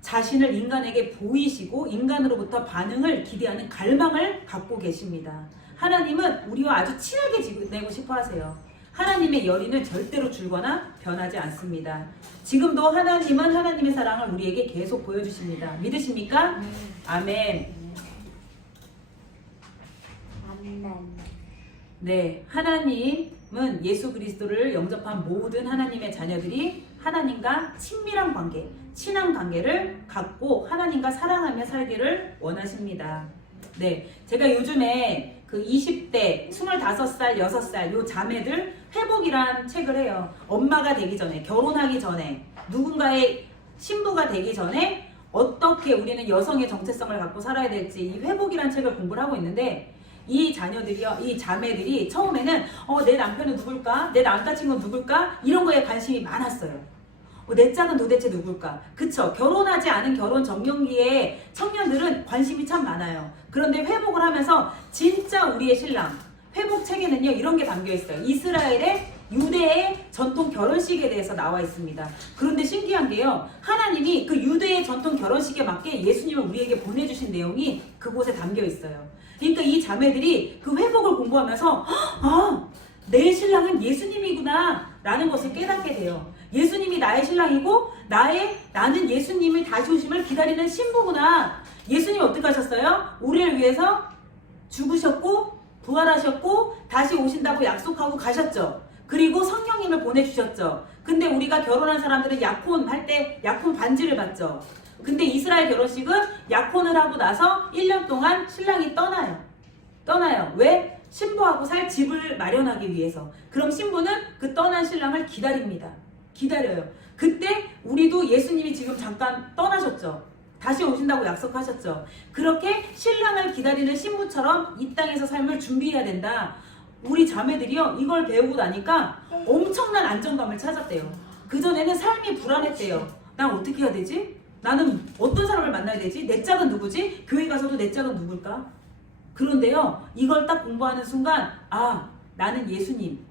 자신을 인간에게 보이시고 인간으로부터 반응을 기대하는 갈망을 갖고 계십니다. 하나님은 우리와 아주 친하게 지내고 싶어 하세요. 하나님의 열의는 절대로 줄거나 변하지 않습니다. 지금도 하나님은 하나님의 사랑을 우리에게 계속 보여주십니다. 믿으십니까? 아멘. 네, 하나님은 예수 그리스도를 영접한 모든 하나님의 자녀들이 하나님과 친밀한 관계, 친한 관계를 갖고 하나님과 사랑하며 살기를 원하십니다. 네, 제가 요즘에 그 20대, 25살, 6살 요 자매들 회복이란 책을 해요. 엄마가 되기 전에, 결혼하기 전에, 누군가의 신부가 되기 전에 어떻게 우리는 여성의 정체성을 갖고 살아야 될지 이 회복이란 책을 공부를 하고 있는데 이 자녀들이요, 이 자매들이 처음에는 내 남편은 누굴까? 내 남자친구는 누굴까? 이런 거에 관심이 많았어요. 내 짝은 도대체 누굴까? 그쵸? 결혼하지 않은 결혼 정년기에 청년들은 관심이 참 많아요. 그런데 회복을 하면서 진짜 우리의 신랑 회복 책에는요 이런 게 담겨 있어요. 이스라엘의 유대의 전통 결혼식에 대해서 나와 있습니다. 그런데 신기한 게요 하나님이 그 유대의 전통 결혼식에 맞게 예수님을 우리에게 보내주신 내용이 그곳에 담겨 있어요. 그러니까 이 자매들이 그 회복을 공부하면서 아, 내 신랑은 예수님이구나 라는 것을 깨닫게 돼요. 예수님이 나의 신랑이고 나는 예수님의 다시 오심을 기다리는 신부구나. 예수님이 어떻게 하셨어요? 우리를 위해서 죽으셨고 부활하셨고 다시 오신다고 약속하고 가셨죠. 그리고 성령님을 보내주셨죠. 근데 우리가 결혼한 사람들은 약혼할 때 약혼 반지를 받죠. 근데 이스라엘 결혼식은 약혼을 하고 나서 1년 동안 신랑이 떠나요. 왜? 신부하고 살 집을 마련하기 위해서. 그럼 신부는 그 떠난 신랑을 기다립니다. 기다려요. 그때 우리도 예수님이 지금 잠깐 떠나셨죠. 다시 오신다고 약속하셨죠. 그렇게 신랑을 기다리는 신부처럼 이 땅에서 삶을 준비해야 된다. 우리 자매들이요, 이걸 배우고 나니까 엄청난 안정감을 찾았대요. 그전에는 삶이 불안했대요. 난 어떻게 해야 되지? 나는 어떤 사람을 만나야 되지? 내 짝은 누구지? 교회 가서도 내 짝은 누굴까? 그런데요, 이걸 딱 공부하는 순간 아, 나는 예수님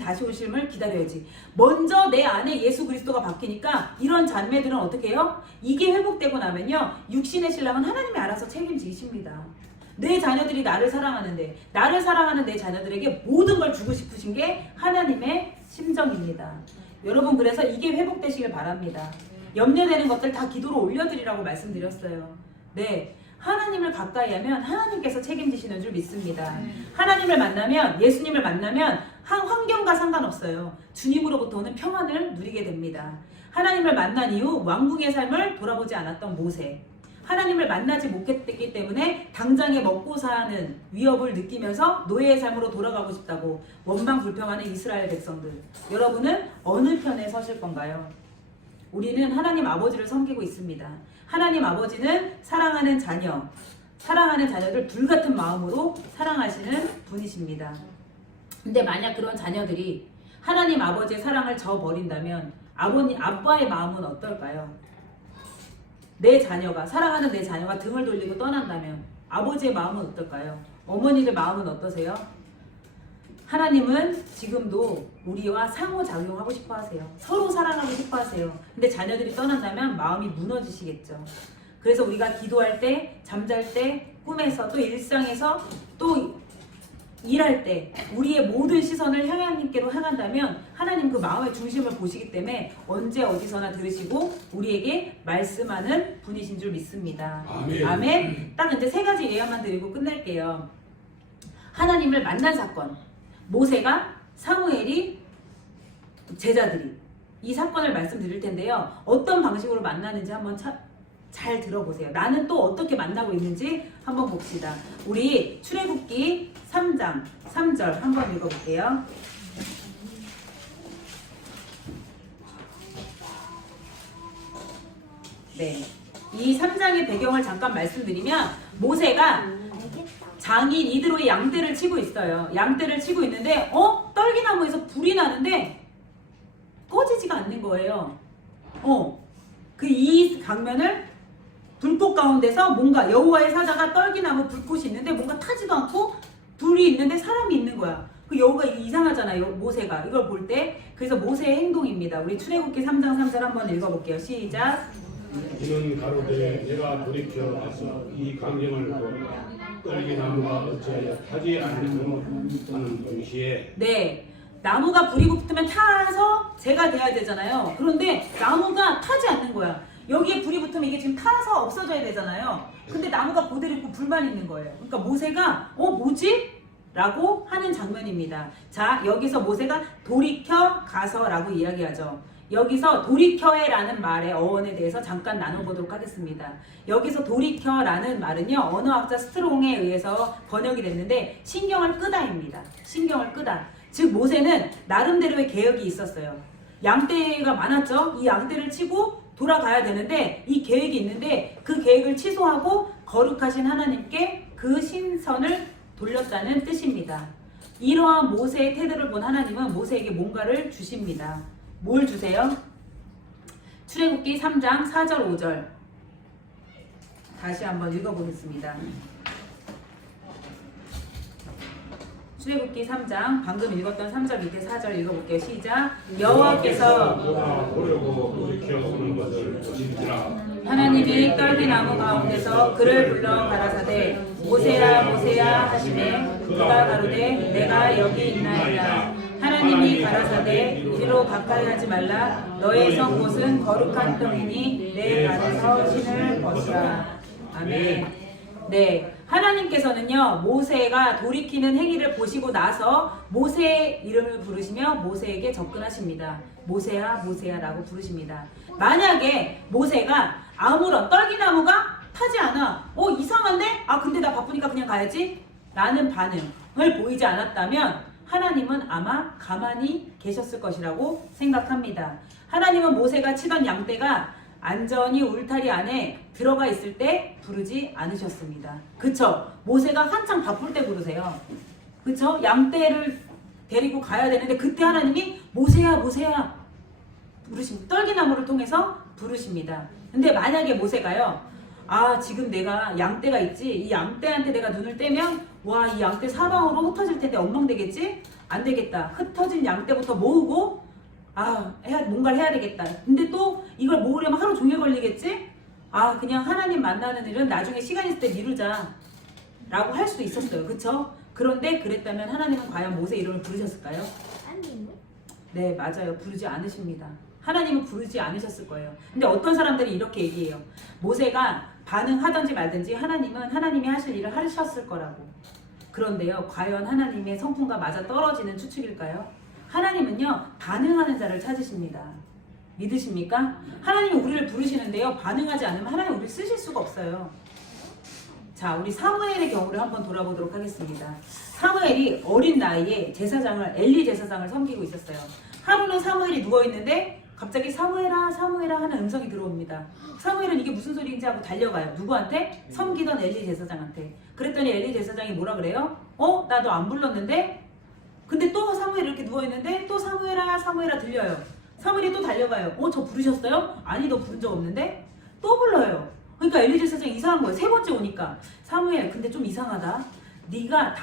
다시 오심을 기다려야지. 먼저 내 안에 예수 그리스도가 바뀌니까 이런 자매들은 어떻게 해요? 이게 회복되고 나면요, 육신의 신랑은 하나님이 알아서 책임지십니다. 내 자녀들이 나를 사랑하는데 나를 사랑하는 내 자녀들에게 모든 걸 주고 싶으신 게 하나님의 심정입니다. 여러분, 그래서 이게 회복되시길 바랍니다. 염려되는 것들 다 기도로 올려드리라고 말씀드렸어요. 네, 하나님을 가까이 하면 하나님께서 책임지시는 줄 믿습니다. 하나님을 만나면, 예수님을 만나면 환경과 상관없어요. 주님으로부터 오는 평안을 누리게 됩니다. 하나님을 만난 이후 왕궁의 삶을 돌아보지 않았던 모세, 하나님을 만나지 못했기 때문에 당장에 먹고 사는 위협을 느끼면서 노예의 삶으로 돌아가고 싶다고 원망 불평하는 이스라엘 백성들, 여러분은 어느 편에 서실 건가요? 우리는 하나님 아버지를 섬기고 있습니다. 하나님 아버지는 사랑하는 자녀들 불같은 마음으로 사랑하시는 분이십니다. 근데 만약 그런 자녀들이 하나님 아버지의 사랑을 저버린다면 아빠의 마음은 어떨까요? 사랑하는 내 자녀가 등을 돌리고 떠난다면 아버지의 마음은 어떨까요? 어머니들 마음은 어떠세요? 하나님은 지금도 우리와 상호작용하고 싶어 하세요. 서로 사랑하고 싶어 하세요. 근데 자녀들이 떠난다면 마음이 무너지시겠죠. 그래서 우리가 기도할 때, 잠잘 때, 꿈에서, 또 일상에서, 또 일할 때 우리의 모든 시선을 하나님께로 향한다면 하나님 그 마음의 중심을 보시기 때문에 언제 어디서나 들으시고 우리에게 말씀하는 분이신 줄 믿습니다. 아멘. 아멘. 딱 이제 세 가지 예화만 드리고 끝낼게요. 하나님을 만난 사건, 모세가, 사무엘이, 제자들이, 이 사건을 말씀드릴 텐데요. 어떤 방식으로 만나는지 한번 잘 들어보세요. 나는 또 어떻게 만나고 있는지 한번 봅시다. 우리 출애굽기 3장 3절 한번 읽어볼게요. 네, 이 3장의 배경을 잠깐 말씀드리면 모세가 장인 이드로의 양떼를 치고 있어요. 양떼를 치고 있는데 떨기나무에서 불이 나는데 꺼지지가 않는 거예요. 이 장면을 불꽃 가운데서 뭔가 여호와의 사자가 떨기나무 불꽃이 있는데 뭔가 타지도 않고 불이 있는데 사람이 있는 거야. 그 여호가 이상하잖아요. 모세가 이걸 볼 때. 그래서 모세의 행동입니다. 우리 출애굽기 3장 3절 한번 읽어볼게요. 시작. 이는 가로되 내가 돌이켜 가서 이 광경을 보라. 떨기나무가 어찌하여 타지 않느냐 하는 동시에 네, 나무가 불이 붙으면 타서 재가 돼야 되잖아요. 그런데 나무가 타지 않는 거야. 여기에 불이 붙으면 이게 지금 타서 없어져야 되잖아요. 근데 나무가 그대로 있고 불만 있는 거예요. 그러니까 모세가 뭐지? 라고 하는 장면입니다. 자, 여기서 모세가 돌이켜 가서 라고 이야기하죠. 여기서 돌이켜해 라는 말의 어원에 대해서 잠깐 나눠보도록 하겠습니다. 여기서 돌이켜 라는 말은요, 언어학자 스트롱에 의해서 번역이 됐는데 신경을 끄다입니다. 신경을 끄다. 즉 모세는 나름대로의 계획이 있었어요. 양떼가 많았죠. 이 양떼를 치고 돌아가야 되는데 이 계획이 있는데 그 계획을 취소하고 거룩하신 하나님께 그 신선을 돌렸다는 뜻입니다. 이러한 모세의 태도를 본 하나님은 모세에게 뭔가를 주십니다. 뭘 주세요? 출애굽기 3장 4절 5절 다시 한번 읽어보겠습니다. 출애굽기 3장 방금 읽었던 3절 밑에 4절 읽어볼게요. 시작. 여호와께서 너가 보려고 돌이켜 오는 것을 보신지라. 하나님이 떨기나무 가운데서 그를 불러 가라사대 모세야 모세야 하시매 그가 가로되 내가 여기 있나이다. 하나님이 가라사대 이리로 가까이 하지 말라. 너의 선 곳은 거룩한 땅이니 내 발에서 신을 벗으라. 아멘. 네, 하나님께서는요 모세가 돌이키는 행위를 보시고 나서 모세의 이름을 부르시며 모세에게 접근하십니다. 모세야 모세야 라고 부르십니다. 만약에 모세가 아무런 떨기나무가 타지 않아, 이상한데? 근데 나 바쁘니까 그냥 가야지 라는 반응을 보이지 않았다면 하나님은 아마 가만히 계셨을 것이라고 생각합니다. 하나님은 모세가 치던 양떼가 안전히 울타리 안에 들어가 있을 때 부르지 않으셨습니다. 그쵸? 모세가 한창 바쁠 때 부르세요. 그쵸? 양떼를 데리고 가야 되는데 그때 하나님이 모세야 모세야 부르십니다. 떨기나무를 통해서 부르십니다. 근데 만약에 모세가요, 지금 내가 양떼가 있지, 이 양떼한테 내가 눈을 떼면 와, 이 양떼 사방으로 흩어질 텐데 엉망되겠지? 안 되겠다. 흩어진 양떼부터 모으고 뭔가를 해야 되겠다. 근데 또 이걸 모으려면 하루 종일 걸리겠지? 그냥 하나님 만나는 일은 나중에 시간 있을 때 미루자 라고 할 수도 있었어요. 그쵸? 그런데 그랬다면 하나님은 과연 모세 이름을 부르셨을까요? 네, 맞아요. 부르지 않으십니다. 하나님은 부르지 않으셨을 거예요. 근데 어떤 사람들이 이렇게 얘기해요. 모세가 반응하든지 말든지 하나님은 하나님이 하실 일을 하셨을 거라고. 그런데요, 과연 하나님의 성품과 맞아 떨어지는 추측일까요? 하나님은요, 반응하는 자를 찾으십니다. 믿으십니까? 하나님이 우리를 부르시는데요, 반응하지 않으면 하나님 우리를 쓰실 수가 없어요. 자, 우리 사무엘의 경우를 한번 돌아보도록 하겠습니다. 사무엘이 어린 나이에 제사장을, 엘리 제사장을 섬기고 있었어요. 하루는 사무엘이 누워있는데 갑자기 사무엘아 사무엘아 하는 음성이 들어옵니다. 사무엘은 이게 무슨 소리인지 하고 달려가요. 누구한테? 섬기던 엘리 제사장한테. 그랬더니 엘리 제사장이 뭐라 그래요? 나 너 안 불렀는데? 근데 또 사무엘이 이렇게 누워있는데 또 사무엘아 사무엘아 들려요. 사무엘이 또 달려가요. 저 부르셨어요? 아니, 너 부른 적 없는데? 또 불러요. 그러니까 엘리 제사장이 이상한 거예요. 세 번째 오니까 사무엘 근데 좀 이상하다. 네가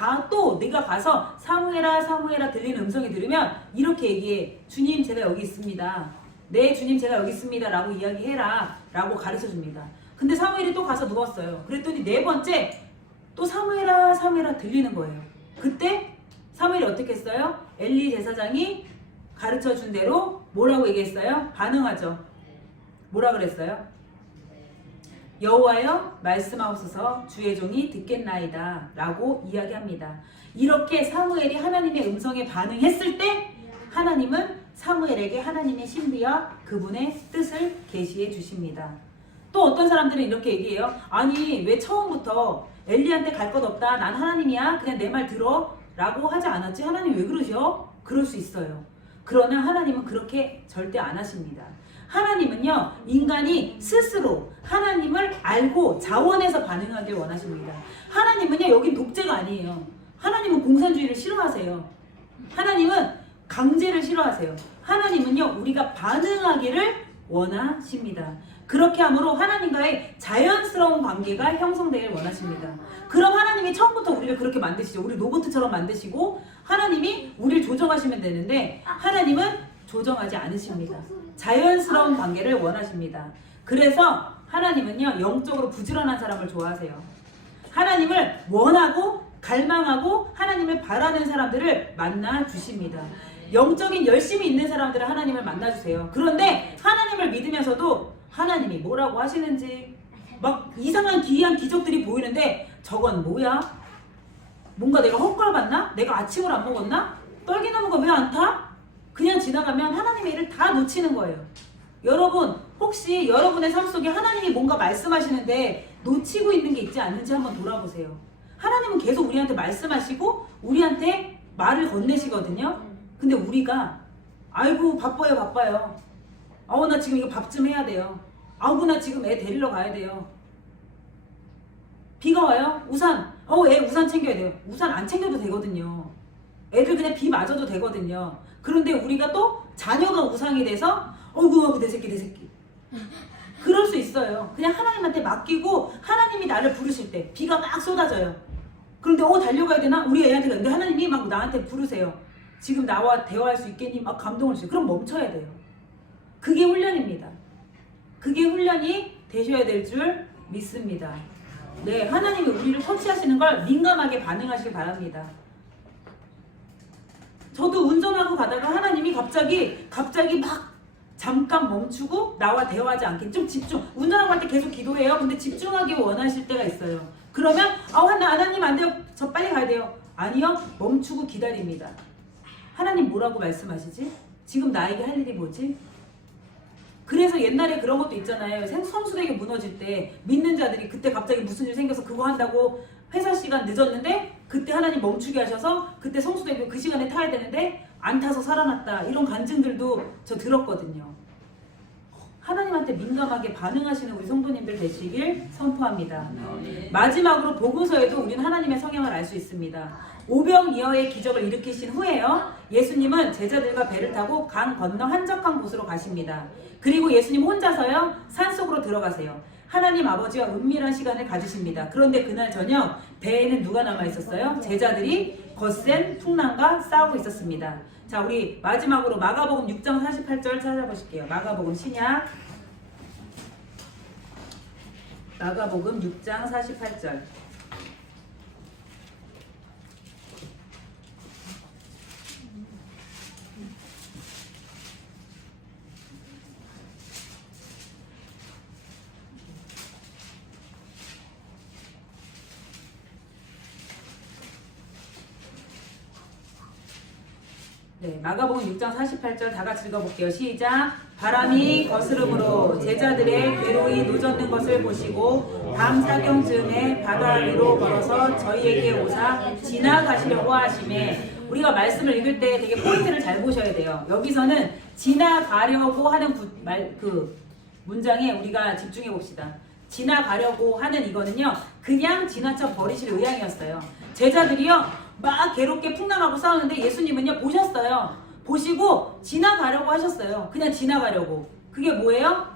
가서 사무엘아 사무엘아 들리는 음성이 들으면 이렇게 얘기해. 주님 제가 여기 있습니다. 네 주님 제가 여기 있습니다 라고 이야기해라 라고 가르쳐줍니다. 근데 사무엘이 또 가서 누웠어요. 그랬더니 네 번째 또 사무엘아 사무엘아 들리는 거예요. 그때 사무엘이 어떻게 했어요? 엘리 제사장이 가르쳐준 대로 뭐라고 얘기했어요? 반응하죠. 뭐라 그랬어요? 여호와여 말씀하옵소서 주의 종이 듣겠나이다 라고 이야기합니다. 이렇게 사무엘이 하나님의 음성에 반응했을 때 하나님은 사무엘에게 하나님의 신비와 그분의 뜻을 계시해 주십니다. 또 어떤 사람들은 이렇게 얘기해요. 아니 왜 처음부터 엘리한테 갈 것 없다, 난 하나님이야, 그냥 내 말 들어 라고 하지 않았지? 하나님 왜 그러셔? 그럴 수 있어요. 그러나 하나님은 그렇게 절대 안 하십니다. 하나님은요, 인간이 스스로 하나님을 알고 자원해서 반응하길 원하십니다. 하나님은요, 여긴 독재가 아니에요. 하나님은 공산주의를 싫어하세요. 하나님은 강제를 싫어하세요. 하나님은요, 우리가 반응하기를 원하십니다. 그렇게 함으로 하나님과의 자연스러운 관계가 형성되길 원하십니다. 그럼 하나님이 처음부터 우리를 그렇게 만드시죠. 우리 로봇처럼 만드시고 하나님이 우리를 조정하시면 되는데 하나님은 조정하지 않으십니다. 자연스러운 관계를 원하십니다. 그래서 하나님은요, 영적으로 부지런한 사람을 좋아하세요. 하나님을 원하고 갈망하고 하나님을 바라는 사람들을 만나 주십니다. 영적인 열심이 있는 사람들을 하나님을 만나 주세요. 그런데 하나님을 믿으면서도 하나님이 뭐라고 하시는지 막 이상한 기이한 기적들이 보이는데 저건 뭐야? 뭔가 내가 헛걸 봤나? 내가 아침을 안 먹었나? 떨기나무가 왜 안 타? 그냥 지나가면 하나님의 일을 다 놓치는 거예요. 여러분, 혹시 여러분의 삶 속에 하나님이 뭔가 말씀하시는데 놓치고 있는 게 있지 않는지 한번 돌아보세요. 하나님은 계속 우리한테 말씀하시고 우리한테 말을 건네시거든요. 근데 우리가 아이고 바빠요. 나 지금 이거 밥 좀 해야 돼요. 나 지금 애 데리러 가야 돼요. 비가 와요? 우산. 애 우산 챙겨야 돼요. 우산 안 챙겨도 되거든요. 애들 그냥 비 맞아도 되거든요. 그런데 우리가 또 자녀가 우상이 돼서 어이구 내 새끼 그럴 수 있어요. 그냥 하나님한테 맡기고 하나님이 나를 부르실 때 비가 막 쏟아져요. 그런데 달려가야 되나? 우리 애한테 근데 하나님이 막 나한테 부르세요. 지금 나와 대화할 수 있겠니? 막 감동을 주세요. 그럼 멈춰야 돼요. 그게 훈련입니다. 그게 훈련이 되셔야 될 줄 믿습니다. 네, 하나님이 우리를 터치하시는 걸 민감하게 반응하시길 바랍니다. 저도 운전하고 가다가 하나님이 갑자기 막 잠깐 멈추고 나와 대화하지 않게 좀 집중. 운전하고 할 때 계속 기도해요. 근데 집중하기 원하실 때가 있어요. 그러면 하나님 안 돼요. 저 빨리 가야 돼요. 아니요. 멈추고 기다립니다. 하나님 뭐라고 말씀하시지? 지금 나에게 할 일이 뭐지? 그래서 옛날에 그런 것도 있잖아요. 성수대교 무너질 때 믿는 자들이 그때 갑자기 무슨 일 생겨서 그거 한다고 회사 시간 늦었는데 그때 하나님 멈추게 하셔서 그때 성수대교 그 시간에 타야 되는데 안 타서 살아났다. 이런 간증들도 저 들었거든요. 하나님한테 민감하게 반응하시는 우리 성도님들 되시길 선포합니다. 마지막으로 복음서에도 우리는 하나님의 성향을 알 수 있습니다. 오병이어의 기적을 일으키신 후에요. 예수님은 제자들과 배를 타고 강 건너 한적한 곳으로 가십니다. 그리고 예수님 혼자서요. 산속으로 들어가세요. 하나님 아버지와 은밀한 시간을 가지십니다. 그런데 그날 저녁 배에는 누가 남아 있었어요? 제자들이 거센 풍랑과 싸우고 있었습니다. 자, 우리 마지막으로 마가복음 6장 48절 찾아보실게요. 마가복음 신약 마가복음 6장 48절. 네, 마가복음 6장 48절 다 같이 읽어볼게요. 시작. 바람이 거스름으로 제자들의 괴로이 노젓는 것을 보시고 밤 사경쯤에 바다 위로 걸어서 저희에게 오사 지나가시려고 하심에, 우리가 말씀을 읽을 때 되게 포인트를 잘 보셔야 돼요. 여기서는 지나가려고 하는 문장에 우리가 집중해 봅시다. 지나가려고 하는 이거는요, 그냥 지나쳐 버리실 의향이었어요. 제자들이요 막 괴롭게 풍랑하고 싸우는데 예수님은요 보셨어요. 보시고 지나가려고 하셨어요. 그냥 지나가려고. 그게 뭐예요?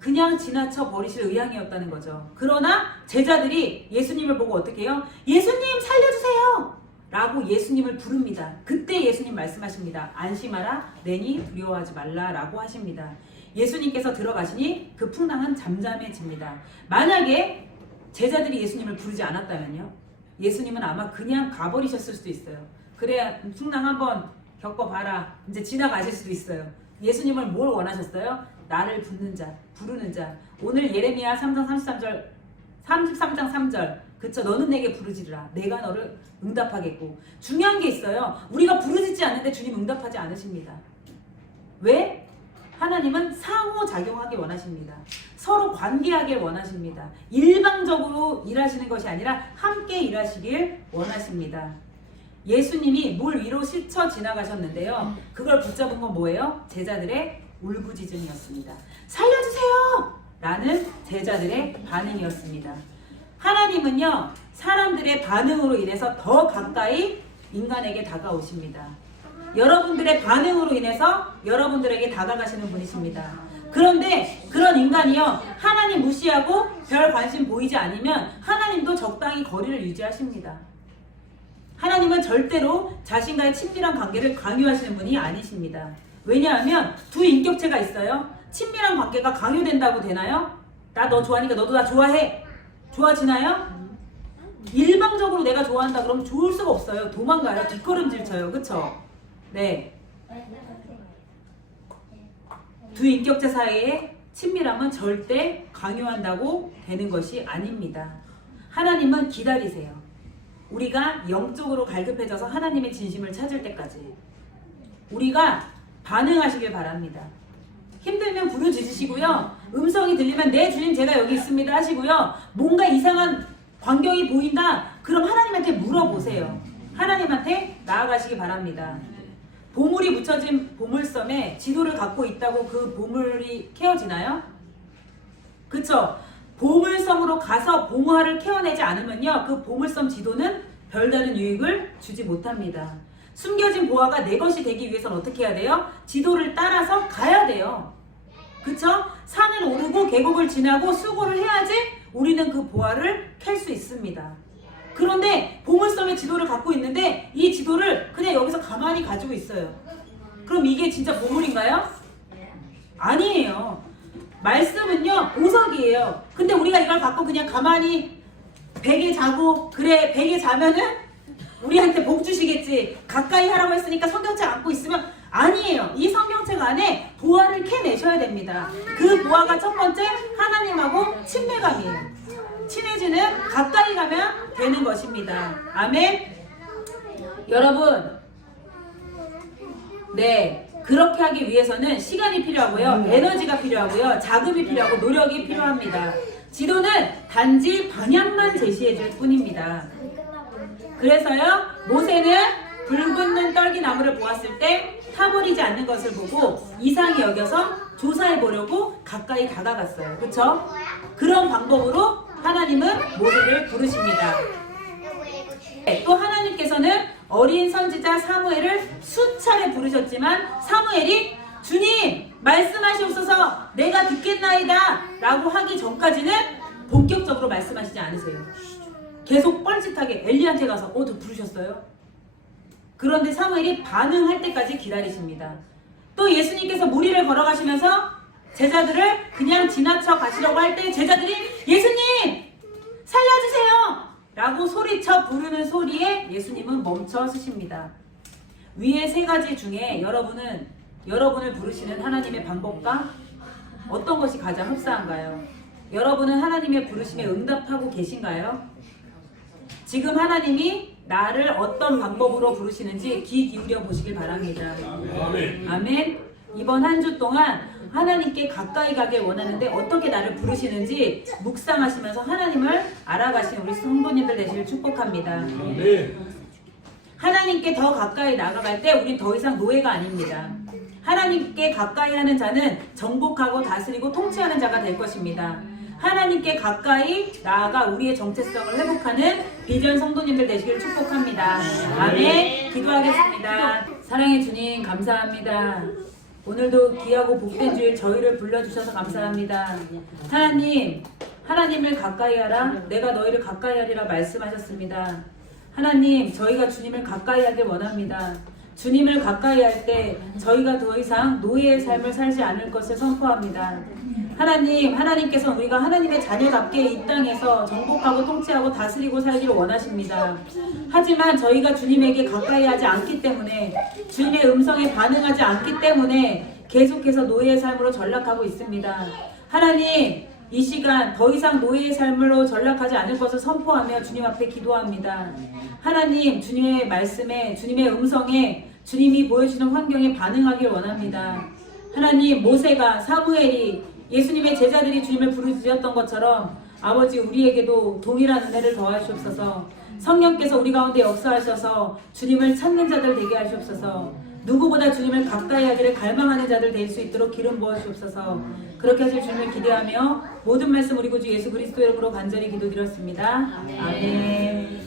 그냥 지나쳐 버리실 의향이었다는 거죠. 그러나 제자들이 예수님을 보고 어떻게 해요? 예수님 살려주세요! 라고 예수님을 부릅니다. 그때 예수님 말씀하십니다. 안심하라, 내니 두려워하지 말라 라고 하십니다. 예수님께서 들어가시니 그 풍랑은 잠잠해집니다. 만약에 제자들이 예수님을 부르지 않았다면요, 예수님은 아마 그냥 가버리셨을 수도 있어요. 그래, 풍랑 한번 겪어봐라. 이제 지나가실 수도 있어요. 예수님은 뭘 원하셨어요? 나를 부르는 자, 부르는 자. 오늘 예레미야 3장 33장 3절. 그쵸? 너는 내게 부르짖으라. 내가 너를 응답하겠고. 중요한 게 있어요. 우리가 부르짖지 않는데 주님 응답하지 않으십니다. 왜? 하나님은 상호작용하길 원하십니다. 서로 관계하길 원하십니다. 일방적으로 일하시는 것이 아니라 함께 일하시길 원하십니다. 예수님이 물 위로 스쳐 지나가셨는데요. 그걸 붙잡은 건 뭐예요? 제자들의 울부짖음이었습니다. 살려주세요! 라는 제자들의 반응이었습니다. 하나님은요, 사람들의 반응으로 인해서 더 가까이 인간에게 다가오십니다. 여러분들의 반응으로 인해서 여러분들에게 다가가시는 분이십니다. 그런데 그런 인간이요, 하나님 무시하고 별 관심 보이지 않으면 하나님도 적당히 거리를 유지하십니다. 하나님은 절대로 자신과의 친밀한 관계를 강요하시는 분이 아니십니다. 왜냐하면 두 인격체가 있어요. 친밀한 관계가 강요된다고 되나요? 나 너 좋아하니까 너도 나 좋아해. 좋아지나요? 일방적으로 내가 좋아한다 그러면 좋을 수가 없어요. 도망가요. 뒷걸음질 쳐요. 그쵸? 네. 두 인격체 사이의 친밀함은 절대 강요한다고 되는 것이 아닙니다. 하나님은 기다리세요. 우리가 영적으로 갈급해져서 하나님의 진심을 찾을 때까지 우리가 반응하시길 바랍니다. 힘들면 부르짖으시고요. 음성이 들리면 네 주님 제가 여기 있습니다 하시고요. 뭔가 이상한 광경이 보인다? 그럼 하나님한테 물어보세요. 하나님한테 나아가시기 바랍니다. 보물이 묻혀진 보물섬에 지도를 갖고 있다고 그 보물이 캐어지나요? 그쵸? 보물섬으로 가서 봉화를 캐어내지 않으면요, 그 보물섬 지도는 별다른 유익을 주지 못합니다. 숨겨진 보화가 내 것이 되기 위해서는 어떻게 해야 돼요? 지도를 따라서 가야 돼요. 그쵸? 산을 오르고 계곡을 지나고 수고를 해야지 우리는 그 보화를 캘 수 있습니다. 그런데 보물섬의 지도를 갖고 있는데 이 지도를 그냥 여기서 가만히 가지고 있어요. 그럼 이게 진짜 보물인가요? 아니에요. 말씀은요, 보석이에요. 근데 우리가 이걸 갖고 그냥 가만히 베개 자고 그래 베개 자면은 우리한테 복 주시겠지. 가까이 하라고 했으니까 성경책 안고 있으면 아니에요. 이 성경책 안에 보화를 캐내셔야 됩니다. 그 보화가 첫 번째 하나님하고 친밀감이에요. 친해지는 가까이 가면 되는 것입니다. 아멘. 여러분, 네, 그렇게 하기 위해서는 시간이 필요하고요, 에너지가 필요하고요, 자금이 필요하고 노력이 필요합니다. 지도는 단지 방향만 제시해 줄 뿐입니다. 그래서요, 모세는 붉은 떨기 나무를 보았을 때 타버리지 않는 것을 보고 이상히 여겨서 조사해 보려고 가까이 다가갔어요. 그쵸? 그런 방법으로 하나님은 모세를 부르십니다. 또 하나님께서는 어린 선지자 사무엘을 수차례 부르셨지만 사무엘이 주님 말씀하시옵소서 내가 듣겠나이다 라고 하기 전까지는 본격적으로 말씀하시지 않으세요. 계속 뻘짓하게 엘리한테 가서 너 부르셨어요? 그런데 사무엘이 반응할 때까지 기다리십니다. 또 예수님께서 무리를 걸어가시면서 제자들을 그냥 지나쳐 가시려고 할 때 제자들이 예수님 살려주세요 라고 소리쳐 부르는 소리에 예수님은 멈춰 서십니다. 위의 세 가지 중에 여러분을 부르시는 하나님의 방법과 어떤 것이 가장 흡사한가요? 여러분은 하나님의 부르심에 응답하고 계신가요? 지금 하나님이 나를 어떤 방법으로 부르시는지 귀 기울여 보시길 바랍니다. 아멘. 아멘. 이번 한 주 동안 하나님께 가까이 가길 원하는데 어떻게 나를 부르시는지 묵상하시면서 하나님을 알아가시는 우리 성도님들 되시길 축복합니다. 아멘. 하나님께 더 가까이 나아갈 때 우린 더 이상 노예가 아닙니다. 하나님께 가까이 하는 자는 정복하고 다스리고 통치하는 자가 될 것입니다. 하나님께 가까이 나아가 우리의 정체성을 회복하는 비전 성도님들 되시길 축복합니다. 아멘. 기도하겠습니다. 사랑의 주님 감사합니다. 오늘도 귀하고 복된 주일 저희를 불러주셔서 감사합니다. 하나님, 하나님을 가까이 하라. 내가 너희를 가까이 하리라 말씀하셨습니다. 하나님, 저희가 주님을 가까이 하길 원합니다. 주님을 가까이 할 때 저희가 더 이상 노예의 삶을 살지 않을 것을 선포합니다. 하나님, 하나님께서 우리가 하나님의 자녀답게 이 땅에서 정복하고 통치하고 다스리고 살기를 원하십니다. 하지만 저희가 주님에게 가까이 하지 않기 때문에 주님의 음성에 반응하지 않기 때문에 계속해서 노예의 삶으로 전락하고 있습니다. 하나님, 이 시간 더 이상 노예의 삶으로 전락하지 않을 것을 선포하며 주님 앞에 기도합니다. 하나님, 주님의 말씀에, 주님의 음성에, 주님이 보여주는 환경에 반응하길 원합니다. 하나님, 모세가, 사무엘이, 예수님의 제자들이 주님을 부르짖었던 것처럼 아버지 우리에게도 동일한 은혜를 더하시옵소서. 성령께서 우리 가운데 역사하셔서 주님을 찾는 자들 되게 하시옵소서. 누구보다 주님을 가까이 하기를 갈망하는 자들 될 수 있도록 기름 부어주옵소서. 그렇게 하실 주님을 기대하며 모든 말씀 우리 구주 예수 그리스도 이름으로 간절히 기도드렸습니다. 아멘.